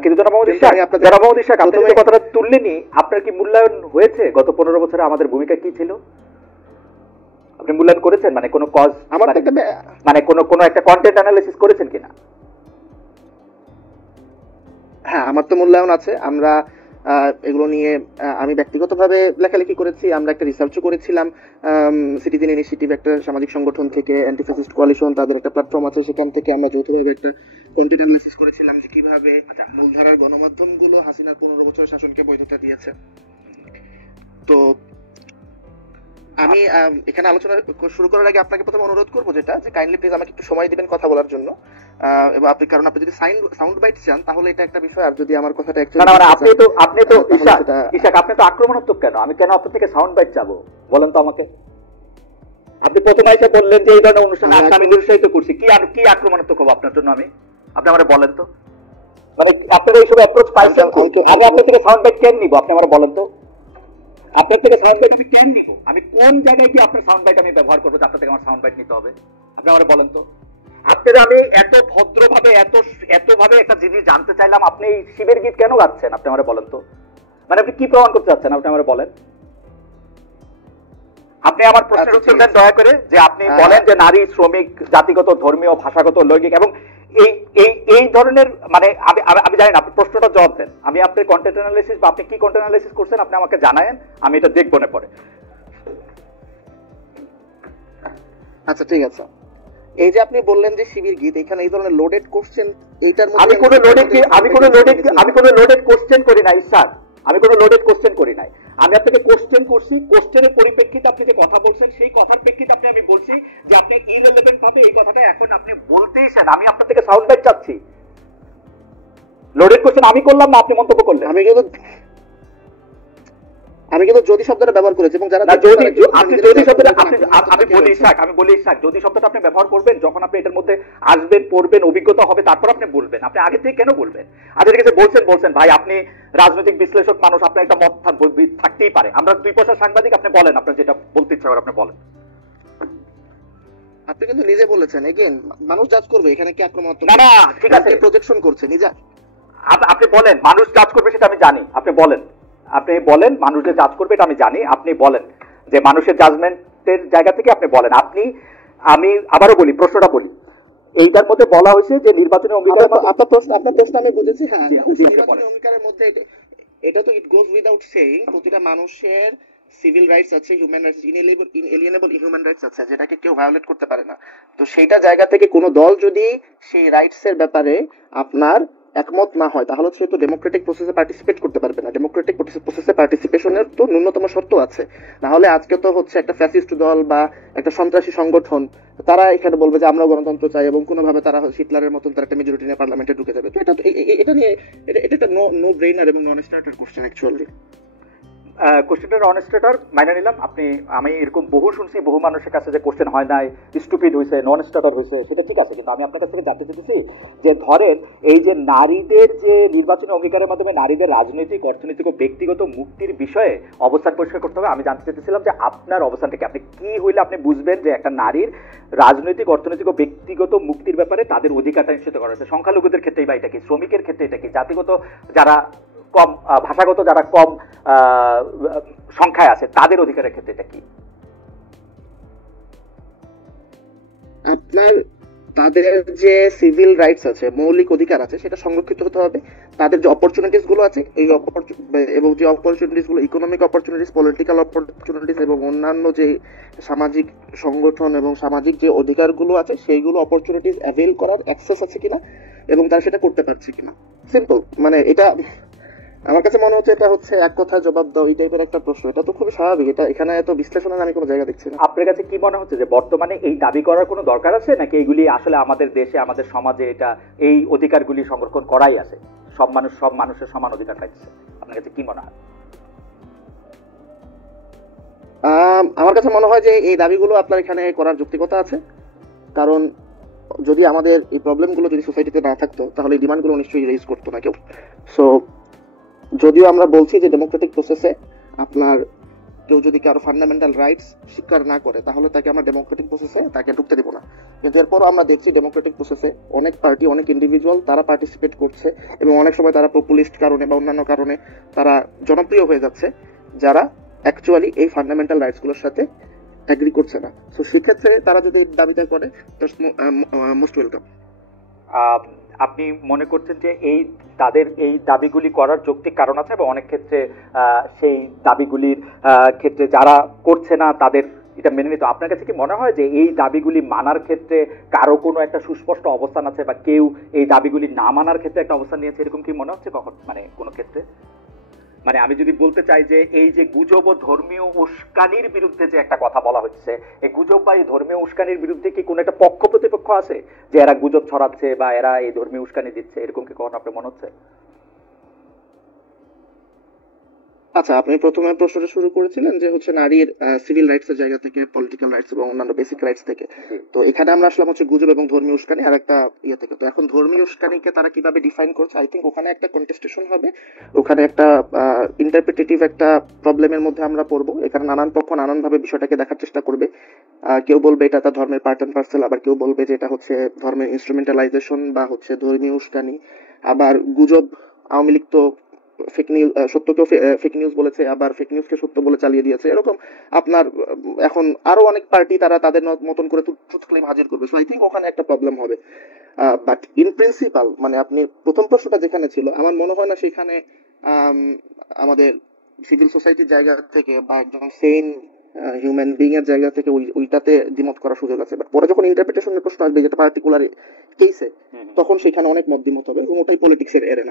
কিন্তু জনাব মোহাম্মদ ইশাক আপনি যে কথাটা তুললেনই, আপনার কি মূল্যায়ন হয়েছে গত 15 বছরে আমাদের ভূমিকা কি ছিল? আপনি মূল্যায়ন করেছেন, মানে কোনো কজ, মানে কোনো একটা কন্টেন্ট অ্যানালিসিস করেছেন কিনা? হ্যাঁ, আমার তো মূল্যায়ন আছে। আমরা এগুলো নিয়ে আমি ব্যক্তিগতভাবে লেখালেখি করেছি, আমরা একটা রিসার্চও করেছিলাম। সিটিজেন ইনিশিয়েটিভ একটা সামাজিক সংগঠন থেকে, অ্যান্টি ফ্যাসিস্ট কোয়ালিশন তাদের একটা প্ল্যাটফর্ম আছে, সেখান থেকে আমরা যৌথভাবে একটা কন্টেন্ট অ্যানালিসিস করেছিলাম যে কিভাবে মূলধারার গণমাধ্যমগুলো হাসিনার 15 বছরের শাসনকে বৈধতা দিয়েছে। তো আমি এখানে আলোচনা শুরু করার আগে আপনাকে প্রথমে অনুরোধ করবো যেটা, যে কাইন্ডলি প্লিজ আমাকে একটু সময় দিবেন কথা বলার জন্য। এবং কারণ আপনি যদি সাউন্ড বাইট চান তাহলে এটা একটা বিষয়, আর যদি আমার কথাটা আপনি তো ইশাক আপনি তো আক্রমণাত্মক কেন? আমি কেন আপনার থেকে সাউন্ড বাইট চাবো বলেন তো আমাকে? আপনি প্রথমে এসে বললেন যে এই ধরনের অনুষ্ঠানে আমি নিরুৎসাহিত করছি, কি আক্রমণাত্মক হবো আপনার জন্য আমি? আপনি আমাকে বলেন তো, মানে আপনারা এইসব অ্যাপ্রোচ পাইছেন, আমি আপনার থেকে সাউন্ড বাইট কেন নিব? আপনি আমার বলেন তো, আপনার থেকে সাউন্ড বাইট আমি কেন নিব? আমি কোন জায়গায় কি আপনার সাউন্ড বাইট আমি ব্যবহার করবো যে আপনার থেকে আমার সাউন্ড বাইট নিতে হবে? আপনি আমার বলেন তো। আপনারা আমি এত ভদ্রভাবে এতভাবে একটা জিনিস জানতে চাইলাম, আপনি এই শিবের গীত কেন গাচ্ছেন? আপনি আমার বলেন তো, মানে আপনি কি প্রমাণ করতে চাচ্ছেন? আপনি আমার বলেন। আপনি আমার প্রশ্নের উত্তর দেন দয়া করে, যে আপনি বলেন যে নারী, শ্রমিক, জাতিগত, ধর্মীয়, ভাষাগত, লৈঙ্গিক এবং এই ধরনের, মানে আমি জানি না, আপনি প্রশ্নটা জবাব দেন। আমি আপনার কন্টেন্ট অ্যানালিসিস বা আপনি কি কন্টেন্ট অ্যানালিসিস করছেন আপনি আমাকে জানায়েন, আমি এটা দেখবো না পরে। আচ্ছা ঠিক আছে। এই যে আপনি বললেন যে শিবির গীত, এখানে এই ধরনের লোডেড কোশ্চেন, এইটার মধ্যে আমি কোনো লোডেড কোশ্চেন করি নাই স্যার, আমি কোনো লোডেড কোশ্চেন করি নাই। আমি আপনাকে কোশ্চেন করছি, কোশ্চেনের পরিপ্রেক্ষিতে আপনি যে কথা বলছেন সেই কথার প্রেক্ষিতে আমি বলছি যে আপনি ইররিলেভেন্ট ভাবে এই কথাটা এখন আপনি বলতেইছেন, আমি আপনার থেকে সাউন্ড বাইট চাচ্ছি। লোডেড কোশ্চেন আমি করলাম না, আপনি মন্তব্য করলেন। আমি কিন্তু যদি শব্দটা ব্যবহার করেছি, এবং যারা আমি বলি ইশাক, যদি শব্দটা আপনি ব্যবহার করবেন যখন আপনি এটার মধ্যে আসবেন, পড়বেন, অভিজ্ঞতা হবে, তারপর আপনি বলবেন। আপনি আগে থেকে কেন বলবেন? আগে থেকে বলছেন ভাই আপনি রাজনৈতিক বিশ্লেষক মানুষ, আপনার একটা মত থাকতেই পারে, আমরা 2 পয়সা সাংবাদিক, আপনি বলেন আপনার যেটা বলতে ইচ্ছা করে আপনি বলেন। আপনি কিন্তু নিজে বলেছেন, এগেইন মানুষ জাজ করবে এখানে কি আক্রমণাত্মক না, ঠিক আছে, প্রজেকশন করছে নিজে। আপনি বলেন মানুষ জাজ করবে, সেটা আমি জানি, আপনি বলেন মানুষ যে জাজ করবে এটা আমি জানি, আপনি বলেন যে মানুষের জাজমেন্টের জায়গা থেকে আপনি বলেন। আমি আবারও বলি, প্রশ্নটা বলি, এইটার মধ্যে বলা হয়েছে যে নির্বাচনী অঙ্গীকার, আপনার প্রশ্ন আমি বুঝেছি। হ্যাঁ, নির্বাচনী অঙ্গীকারের মধ্যে এটা তো ইট গোজ উইদাউট সেইং, প্রতিটা মানুষের সিভিল রাইটস আছে, হিউম্যান রাইটস, ইনএলিয়েনেবল হিউম্যান রাইটস আছে, যেটাকে কেউ ভায়োলেট করতে পারে না। তো সেইটা জায়গা থেকে কোনো দল যদি সেই রাইটস এর ব্যাপারে আপনার একমত না হয়, তাহলে সে তো ডেমোক্রেটিক প্রসেসে পার্টিসিপেট করতে পারবে না। ডেমোক্রেটিক প্রসেসে পার্টিসিপেশনের তো ন্যূনতম শর্ত আছে, না হলে আজকে তো হচ্ছে একটা ফ্যাসিস্ট দল বা একটা সন্ত্রাসী সংগঠন, তারা এখানে বলবে যে আমরা গণতন্ত্র চাই, এবং কোনোভাবে তারা হিটলারের মতন তারা একটা মেজরিটি নিয়ে পার্লামেন্টে ঢুকে যাবে। তো এটা নিয়ে এটা একটা নো ব্রেইনার এবং নন স্টার্টার কোশ্চেন অ্যাকচুয়ালি। কোশ্চেনটা নন স্টার্টার মাইনে নিলাম। আমি এরকম বহু শুনছি, বহু মানুষের কাছে যে কোশ্চেন হয় নাই, স্টুপিড হয়েছে, নন স্টার্টার হয়েছে, সেটা ঠিক আছে, কিন্তু আমি আপনার কাছ থেকে জানতে চাইতেছি যে ধরেন এই যে নারীদের যে নির্বাচনী অঙ্গীকারের মাধ্যমে নারীদের রাজনৈতিক, অর্থনৈতিক ও ব্যক্তিগত মুক্তির বিষয়ে অবস্থান পরিষ্কার করতে হবে। আমি জানতে চাইতেছিলাম যে আপনার অবস্থানটাকে, আপনি কি হইলে আপনি বুঝবেন যে একটা নারীর রাজনৈতিক, অর্থনৈতিক ও ব্যক্তিগত মুক্তির ব্যাপারে তাদের অধিকারটা নিশ্চিত করা হয়েছে। সংখ্যালঘুদের ক্ষেত্রে বা এটা কি, শ্রমিকের ক্ষেত্রে এটা কি, জাতিগত যারা কম, ভাষাগত যারা কম সংখ্যায় আছে তাদের অধিকারের ক্ষেত্রে এটা কি? আপনার তাদের যে সিভিল রাইটস আছে, মৌলিক অধিকার আছে, সেটা সংরক্ষিত হতে হবে। তাদের যে অপরচুনিটিস গুলো আছে, এই এবং যে অপরচুনিটিস গুলো, ইকোনমিক অপরচুনিটিস, পলিটিক্যাল অপরচুনিটিস এবং অন্যান্য যে সামাজিক সংগঠন এবং সামাজিক যে অধিকারগুলো আছে, সেইগুলো অপরচুনিটিস অ্যাভেল করার অ্যাক্সেস আছে কিনা এবং তারা সেটা করতে পারছে কিনা। সিম্পল, মানে এটা আমার কাছে মনে হচ্ছে এটা হচ্ছে এক কথায় জবাব দাও এই টাইপের একটা প্রশ্ন। এটা তো খুবই স্বাভাবিক, এটা এখানে এত বিশ্লেষণের আমি কোনো জায়গা দেখছি না। আপনার কাছে কি মনে হচ্ছে যে বর্তমানে এই দাবি করার কোনো দরকার আছে, নাকি এগুলি আসলে আমাদের দেশে, আমাদের সমাজে এটা এই অধিকারগুলি সংরক্ষণ করাই আছে, সব মানুষের সমান অধিকার পাচ্ছে? আপনার কাছে কি মনে হয়? আমার কাছে মনে হয় যে এই দাবিগুলো আপনার এখানে করার যৌক্তিকতা আছে, কারণ যদি আমাদের এই প্রবলেমগুলো যদি সোসাইটিতে না থাকতো তাহলে এই ডিমান্ডগুলো নিশ্চয়ই রেজ করতো না কেউ। সো যদিও আমরা বলছি যে ডেমোক্রেটিক প্রসেসে আপনার কেউ যদি কারো ফান্ডামেন্টাল রাইটস স্বীকার না করে তাহলে তাকে আমরা ডেমোক্রেটিক প্রসেসে তাকে ঢুকতে দিব না। কিন্তু এরপরও আমরা দেখছি ডেমোক্রেটিক প্রসেসে অনেক পার্টি, অনেক ইন্ডিভিজুয়াল তারা পার্টিসিপেট করছে এবং অনেক সময় তারা পপুলিস্ট কারণে বা অন্যান্য কারণে তারা জনপ্রিয় হয়ে যাচ্ছে, যারা অ্যাকচুয়ালি এই ফান্ডামেন্টাল রাইটসগুলোর সাথে এগ্রি করছে না। সো সেক্ষেত্রে তারা যদি দাবিটা করে মোস্ট ওয়েলকাম। আপনি মনে করছেন যে তাদের এই দাবিগুলি করার যৌক্তিক কারণ আছে এবং অনেক ক্ষেত্রে সেই দাবিগুলির ক্ষেত্রে যারা করছে না তাদের এটা মেনে নিতে, আপনার কাছে কি মনে হয় যে এই দাবিগুলি মানার ক্ষেত্রে কারো কোনো একটা সুস্পষ্ট অবস্থান আছে বা কেউ এই দাবিগুলি না মানার ক্ষেত্রে একটা অবস্থান নিয়েছে, এরকম কি মনে হচ্ছে কখন, মানে কোনো ক্ষেত্রে? মানে আমি যদি বলতে চাই যে এই যে গুজব ও ধর্মীয় উস্কানির বিরুদ্ধে যে একটা কথা বলা হচ্ছে, এই গুজব বা এই ধর্মীয় উস্কানির বিরুদ্ধে কি কোনো একটা পক্ষ প্রতিপক্ষ আছে যে এরা গুজব ছড়াচ্ছে বা এরা এই ধর্মীয় উস্কানি দিচ্ছে, এরকম কি কখনো আপনার মনে হচ্ছে? আচ্ছা, আপনি প্রথমে প্রশ্নটা শুরু করেছিলেন যে হচ্ছে নারীর সিভিল রাইটস এর জায়গা থেকে, পলিটিক্যাল রাইটস এবং অন্যান্য বেসিক রাইটস থেকে। তো এখানে আমরা আসলাম হচ্ছে গুজব এবং ধর্মীয় উস্কানি আর একটা ইয়ে থেকে। তো এখন ধর্মীয় উস্কানিকে তারা কিভাবে ডিফাইন করছে, আই থিঙ্ক ওখানে একটা কন্টেস্টেশন হবে, ওখানে একটা ইন্টারপ্রিটেটিভ একটা প্রবলেমের মধ্যে আমরা পড়বো। এখানে নানান পক্ষ নানান ভাবে বিষয়টাকে দেখার চেষ্টা করবে। কেউ বলবে এটা তার ধর্মের পার্ট অ্যান্ড পার্সেল, আবার কেউ বলবে যে এটা হচ্ছে ধর্মের ইনস্ট্রুমেন্টালাইজেশন বা হচ্ছে ধর্মীয় উস্কানি। আবার গুজব, আওয়ামী লীগ তো ফেক নিউজ, সত্যকেও ফেক নিউজ বলেছে, আবার ফেক নিউজকে সত্য বলে চালিয়ে দিয়েছে। এরকম আপনার এখন আরো অনেক পার্টি তারা তাদের মতন করে ট্রুথ ক্লেম হাজির করবে। সো আই থিঙ্ক ওখানে একটা প্রবলেম হবে। বাট ইন প্রিন্সিপাল মানে আপনি প্রথম প্রশ্নটা যেখানে ছিল, আমার মনে হয় না সেখানে আমাদের সিভিল সোসাইটির জায়গা থেকে বা একজন সেন হিউম্যান বিং এর জায়গা থেকে ওইটাতে দ্বিমত করার সুযোগ আছে। বাট পরে যখন ইন্টারপ্রিটেশনের প্রশ্ন আসবে যেটা পার্টিকুলার কেসে, তখন সেখানে অনেক মত দ্বিমত হবে এবং ওটাই পলিটিক্সের এরেনা।